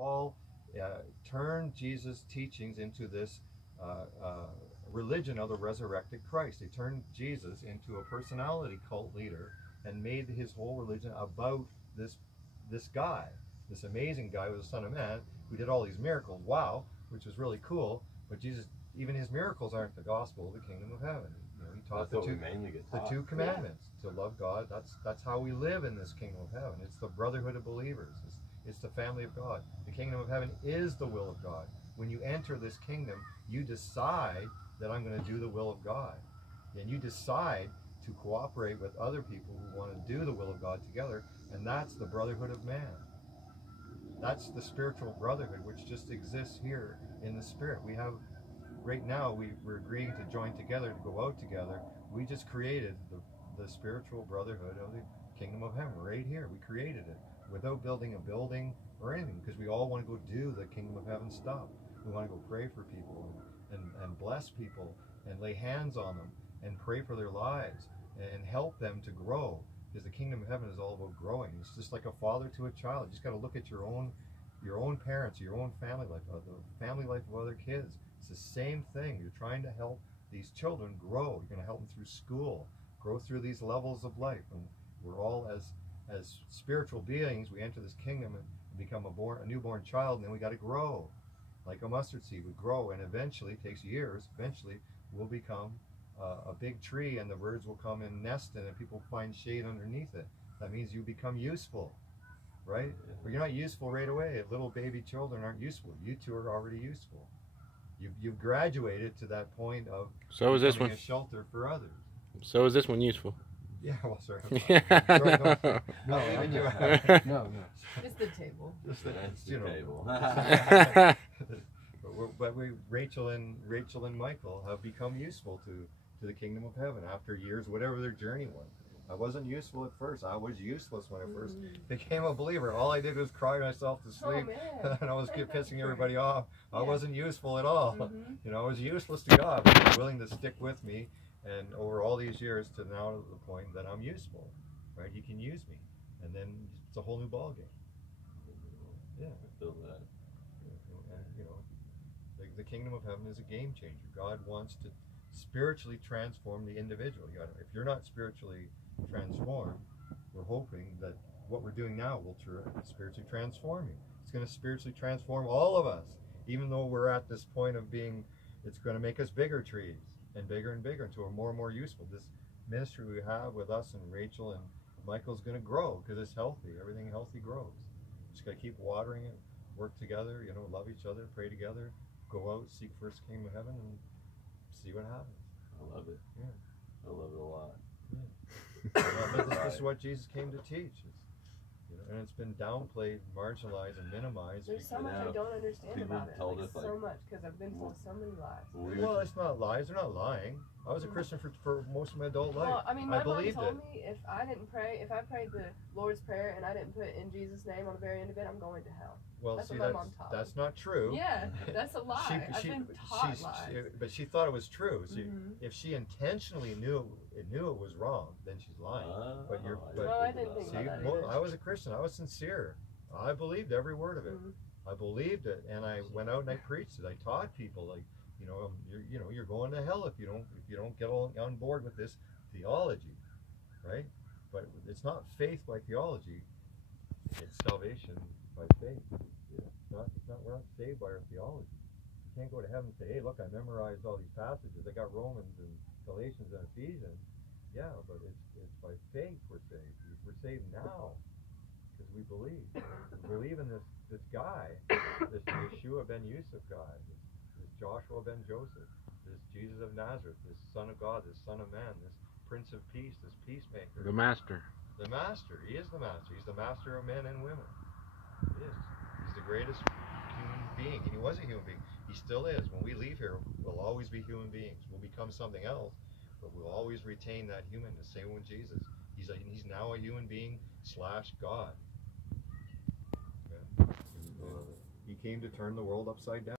Paul turned Jesus' teachings into this religion of the resurrected Christ. They turned Jesus into a personality cult leader and made his whole religion about this guy, this amazing guy who was the Son of Man, who did all these miracles. Wow, which was really cool. But Jesus, even his miracles aren't the gospel of the kingdom of heaven. You know, he taught the two commandments, to love God. That's how we live in this kingdom of heaven. It's the brotherhood of believers. It's the family of God. The kingdom of heaven is the will of God. When you enter this kingdom, you decide that I'm going to do the will of God. And you decide to cooperate with other people who want to do the will of God together, and that's the brotherhood of man. That's the spiritual brotherhood which just exists here in the spirit. We have, right now, we're agreeing to join together, to go out together. We just created the spiritual brotherhood of the kingdom of heaven right here. We created it without building a building or anything, because we all want to go do the kingdom of heaven stuff. We want to go pray for people and bless people and lay hands on them and pray for their lives and help them to grow, because the kingdom of heaven is all about growing. It's just like a father to a child. You just got to look at your own parents, your own family life, the family life of other kids. It's the same thing. You're trying to help these children grow. You're going to help them through school, grow through these levels of life. And we're all, as spiritual beings, we enter this kingdom and become a newborn child, and then we got to grow. Like a mustard seed, we grow, and eventually, it takes years, eventually we'll become a big tree, and the birds will come and nest in it, and people find shade underneath it. That means you become useful, right? But you're not useful right away. Little baby children aren't useful. You two are already useful. You've graduated to that point of becoming a shelter for others. So is this one useful? Yeah, well, sorry. No. Just the table. Just the table. But Rachel and Michael have become useful to the kingdom of heaven after years, whatever their journey was. I wasn't useful at first. I was useless when I first became a believer. All I did was cry myself to sleep, and I was pissing everybody off. I wasn't useful at all. You know, I was useless to God, but He was willing to stick with me, and over all these years to now to the point that I'm useful. Right? He can use me, and then it's a whole new ball game. Yeah. I feel that. And, you know, the kingdom of heaven is a game changer. God wants to spiritually transform the individual. If you're not spiritually transformed, we're hoping that what we're doing now will spiritually transform you. It's going to spiritually transform all of us, even though we're at this point of being, it's going to make us bigger trees and bigger until we're more and more useful. This ministry we have with us and Rachel and Michael's going to grow because it's healthy. Everything healthy grows. Just got to keep watering it, work together, you know, love each other, pray together, go out, seek first the kingdom of heaven, and see what happens. I love it. Yeah. I love it a lot. Yeah. This is what Jesus came to teach. And it's been downplayed, marginalized, and minimized. There's so much I don't understand about it. So much, because I've been told so many lies. Well, it's not lies. They're not lying. I was a Christian for most of my adult life. Well, I mean, my mom told it. me if I prayed the Lord's Prayer and I didn't put in Jesus' name on the very end of it, I'm going to hell. Well, that's see, what my mom taught. That's not true. Yeah, that's a lie. I've been taught lies. But she thought it was true. So if she intentionally knew it was wrong, then she's lying. I didn't think about that either. I was a Christian. I was sincere. I believed every word of it. I believed it, and I went out and I preached it. I taught people, like, you're going to hell if you don't get on board with this theology, right? But it's not faith by theology; it's salvation by faith. We're not saved by our theology. You can't go to heaven and say, "Hey, look, I memorized all these passages. I got Romans and Galatians and Ephesians." Yeah, but it's by faith we're saved. We're saved now because we believe. We believe in this guy, this Yeshua ben Yusuf guy, this Joshua ben Joseph, this Jesus of Nazareth, this Son of God, this Son of Man, this Prince of Peace, this Peacemaker. The Master. The Master. He is the Master. He's the Master of men and women. He is. He's the greatest human being. And he was a human being. He still is. When we leave here, we'll always be human beings. We'll become something else, but we'll always retain that humanness. Same with Jesus. He's now a human being / God. Yeah. He came to turn the world upside down.